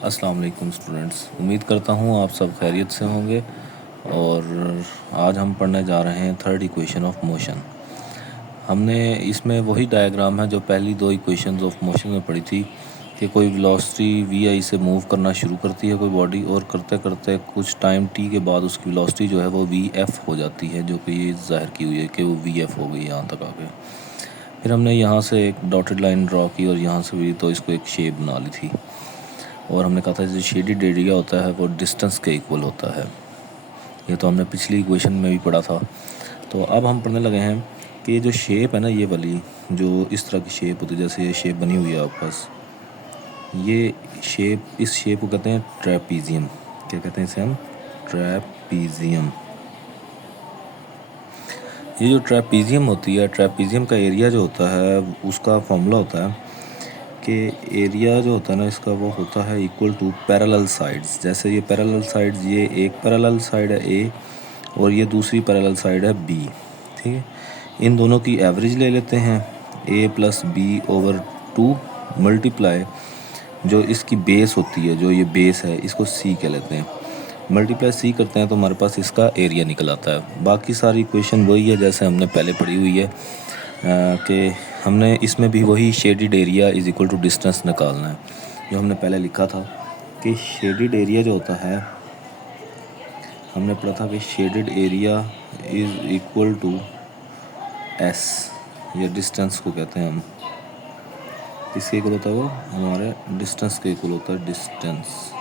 अस्सलाम वालेकुम स्टूडेंट्स, उम्मीद करता हूँ आप सब खैरियत से होंगे। और आज हम पढ़ने जा रहे हैं थर्ड इक्वेशन ऑफ मोशन। हमने इसमें वही डायग्राम है जो पहली दो इक्वेशंस ऑफ मोशन में पढ़ी थी कि कोई वेलोसिटी वी आई से मूव करना शुरू करती है कोई बॉडी, और करते करते कुछ टाइम टी के बाद उसकी वेलोसिटी जो है वो वी एफ हो जाती है, जो कि ये ज़ाहिर की हुई है कि वो वी एफ हो गई यहाँ तक आके। फिर हमने यहाँ से एक डॉटेड लाइन ड्रॉ की और यहाँ से भी तो इसको एक शेप बना ली थी, और हमने कहा था जो शेडेड एरिया होता है वो डिस्टेंस के इक्वल होता है। ये तो हमने पिछली इक्वेशन में भी पढ़ा था। तो अब हम पढ़ने लगे हैं कि ये जो शेप है ना, ये वाली जो इस तरह की शेप होती है, जैसे ये शेप बनी हुई है आपके पास, ये शेप, इस शेप को कहते हैं ट्रेपीजियम। क्या कहते हैं इसे हम? ट्रेपीजियम। ये जो ट्रेपीजियम होती है, ट्रेपीजियम का एरिया जो होता है उसका फॉर्मूला होता है कि एरिया जो होता है ना इसका, वो होता है इक्वल टू पैरेलल साइड्स। जैसे ये पैरेलल साइड्स, ये एक पैरेलल साइड है ए और ये दूसरी पैरेलल साइड है बी, ठीक है। इन दोनों की एवरेज ले लेते हैं, ए प्लस बी ओवर 2 मल्टीप्लाई जो इसकी बेस होती है, जो ये बेस है इसको सी कह लेते हैं, मल्टीप्लाई सी करते हैं तो हमारे पास इसका एरिया निकल आता है। बाकी सारी इक्वेशन वही है जैसे हमने पहले पढ़ी हुई है कि हमने इसमें भी वही shaded area is equal to distance निकालना है, जो हमने पहले लिखा था कि शेडिड एरिया जो होता है, हमने पढ़ा था कि shaded area is equal to S, या डिस्टेंस को कहते हैं हम। किसके इक्वल होता है वो? हमारे डिस्टेंस के इक्वल होता है, डिस्टेंस।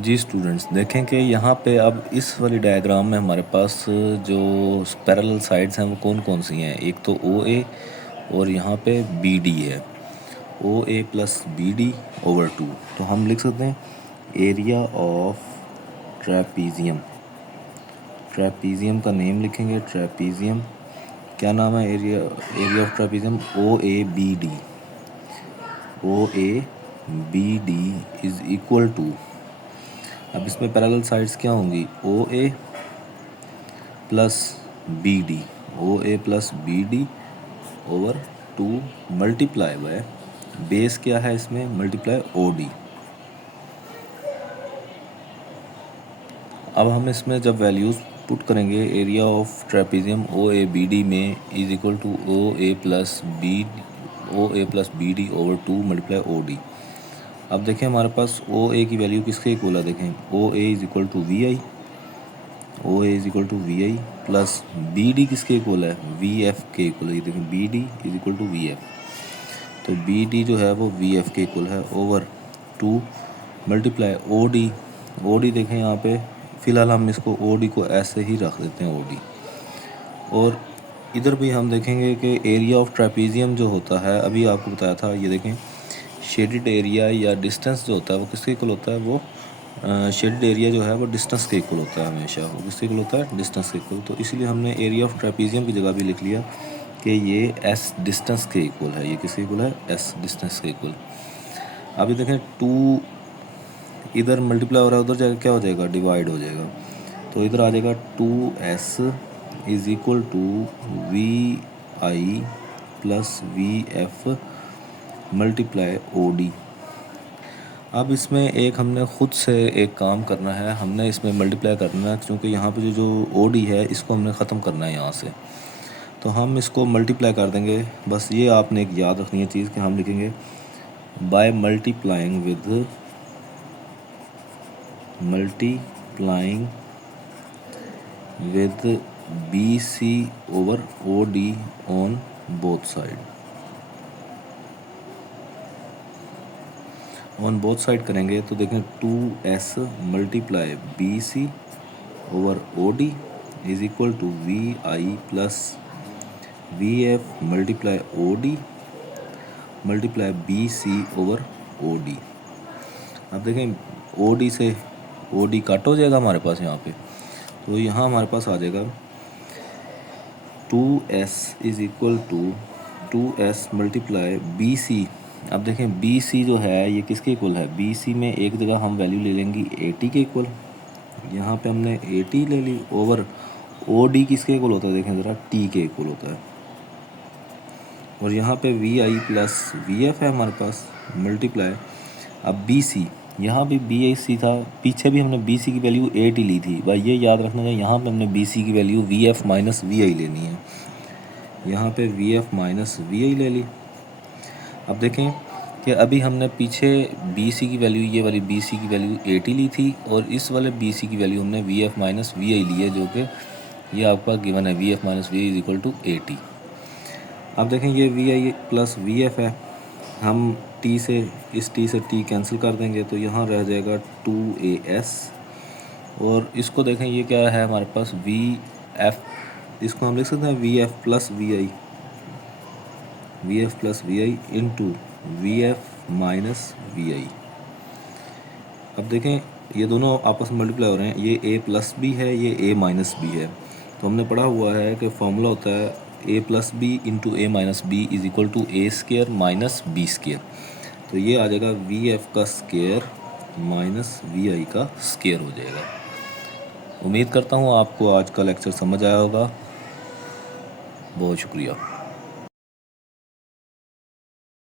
जी स्टूडेंट्स, देखें कि यहाँ पे अब इस वाली डायग्राम में हमारे पास जो पैरेलल साइड्स हैं वो कौन कौन सी हैं। एक तो ओ ए और यहाँ पे बी डी है, O A plus B D over 2। तो हम लिख सकते हैं एरिया ऑफ ट्रेपीजियम। ट्रेपीजियम का नेम लिखेंगे, ट्रेपीजियम। क्या नाम है area of trapezium? O A B D. O A B D is equal to, अब इसमें पैरेलल साइड्स क्या होंगी? O A plus B D, O A plus B D over 2 multiply by base क्या है इसमें? Multiply O D. अब हम इसमें जब वैल्यूज़ पुट करेंगे, area of trapezium O A B D में is equal to O A plus B D over 2 multiply O D. अब देखें हमारे पास ओ ए की वैल्यू किसके इक्वल है? देखें O A is equal to V I, O A is equal to V I plus B D किसके equal है? V F के इक्वल है। देखें B D is equal to V F, तो बी डी जो है वो वी एफ के इक्वल है over 2 multiply O D. O D देखें यहाँ पे, फ़िलहाल हम इसको ओ डी को ऐसे ही रख देते हैं, ओ डी। और इधर भी हम देखेंगे कि एरिया ऑफ ट्रेपीजियम जो होता है, अभी आपको बताया था, ये देखें शेडिड एरिया या डिस्टेंस जो होता है वो किसके इक्वल होता है? वो शेडेड एरिया जो है वो डिस्टेंस के इक्वल होता है हमेशा। वो किसके इक्वल होता है? डिस्टेंस के इक्वल। तो इसीलिए हमने एरिया ऑफ ट्रेपीजियम की जगह भी लिख लिया कि ये एस डिस्टेंस के इक्वल है। ये किसके इक्वल है? एस डिस्टेंस के इक्वल। अभी देखें 2 इधर मल्टीप्लाई हो रहा है, उधर जाकर क्या हो जाएगा? डिवाइड हो जाएगा। तो इधर आ जाएगा 2s is equal to V I plus V F multiply O D. अब इसमें एक हमने ख़ुद से एक काम करना है, हमने इसमें मल्टीप्लाई करना है, क्योंकि यहाँ पे जो ओ डी है इसको हमने ख़त्म करना है यहाँ से। तो हम इसको मल्टीप्लाई कर देंगे। बस ये आपने एक याद रखनी है चीज़ कि हम लिखेंगे by multiplying with B C over O D on both side. On both side करेंगे तो देखें 2s multiply B C over O D is equal to V I plus V F multiply O D multiply B C over O D. अब देखें O D से O D cut हो जाएगा हमारे पास यहाँ पे, तो यहाँ हमारे पास आ जाएगा 2s is equal to 2s multiply B C. अब देखें बी सी जो है ये किसके इक्वल है? बी सी में एक जगह हम वैल्यू ले लेंगे 80 के इक्वल, यहाँ पे हमने 80 ले ली, ओवर ओ डी किसके इक्वल होता है? देखें ज़रा, टी के इक्वल होता है। और यहाँ पे V I plus V F है हमारे पास, मल्टीप्लाई, अब बी सी, यहाँ भी बी ए सी था, पीछे भी हमने बी सी की वैल्यू 8 ही ली थी भाई, ये याद रखना चाहिए। यहाँ पे हमने बी सी की value V F minus V I लेनी है, यहाँ पे V F minus V I ले ली। अब देखें कि अभी हमने पीछे बी सी की वैल्यू, ये वाली बी सी की वैल्यू 8 ही ली थी, और इस वाले बी सी की वैल्यू हमने V F minus V I ली है, जो कि ये आपका गिवन है, V F minus V I is equal to 80। अब देखें ये V I plus V F है, हम टी से, इस टी से टी कैंसिल कर देंगे, तो यहाँ रह जाएगा 2AS, और इसको देखें ये क्या है हमारे पास वी एफ, इसको हम लिख सकते हैं V F plus V I, V F plus V I into V F minus V I. अब देखें ये दोनों आपस में मल्टीप्लाई हो रहे हैं, ये ए प्लस बी है, ये ए माइनस बी है, तो हमने पढ़ा हुआ है कि फॉर्मूला होता है A plus B into A minus B is equal to A square minus B square, तो ये आ जाएगा वी एफ का स्केयर माइनस वी आई का स्केयर हो जाएगा। उम्मीद करता हूँ आपको आज का लेक्चर समझ आया होगा। बहुत शुक्रिया।